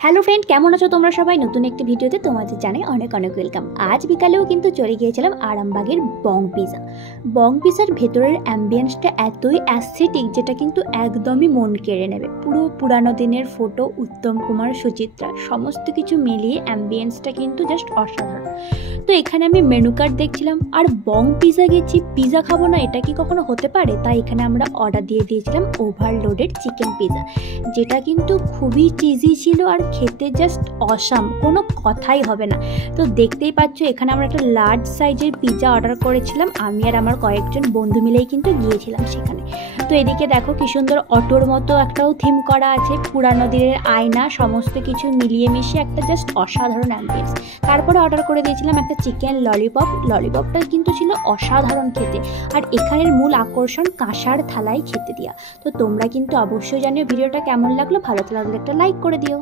Hello friend, কেমন আছো তোমরা সবাই? নতুন একটি ভিডিওতে তোমাদের জানাই অনেক অনেক ওয়েলকাম। আজ বিকালেও কিন্তু চলে গিয়েছিলাম আরামবাগের বং পিজা। বং পিজার ভেতরের অ্যাম্বিয়েন্সটা এতই অ্যাস্থেটিক যেটা কিন্তু একদমই মন কেড়ে নেবে। পুরো পুরানো দিনের ফটো, উত্তম কুমার, সুচিত্রা সমস্ত কিছু মিলিয়ে অ্যাম্বিয়েন্সটা কিন্তু জাস্ট অসাধারণ। তো এখানে আমি মেনু কার্ড দেখছিলাম আর বং পিজা গেছি, পিজা খাবো না এটা কি কখনো হতে পারে? তাই এখানে আমরা অর্ডার দিয়ে দিয়েছিলাম ওভারলোডেড চিকেন পিজা, যেটা কিন্তু খুবই চিজি ছিল আর খেতে জাস্ট অসাম, কোনো কথাই হবে না। তো দেখতেই পাচ্ছ এখানে আমরা একটা লার্জ সাইজের পিজা অর্ডার করেছিলাম, আমি আর আমার কয়েকজন বন্ধু মিলেই কিন্তু গিয়েছিলাম সেখানে। তো এদিকে দেখো কি সুন্দর অটোর মতো একটাও থিম করা আছে, পুরানো দিনের আয়না, সমস্ত কিছু মিলিয়ে মিশিয়ে একটা জাস্ট অসাধারণ অ্যাম্বিয়েন্স। তারপরে অর্ডার করে দিয়েছিলাম একটা চিকেন ললিপপ। ললিপপটা কিন্তু ছিল অসাধারণ খেতে, আর এখানের মূল আকর্ষণ কাঁসার থালায় খেতে দেওয়া। তো তোমরা কিন্তু অবশ্যই জানিও ভিডিওটা কেমন লাগলো, ভালো লাগলে একটা লাইক করে দিও।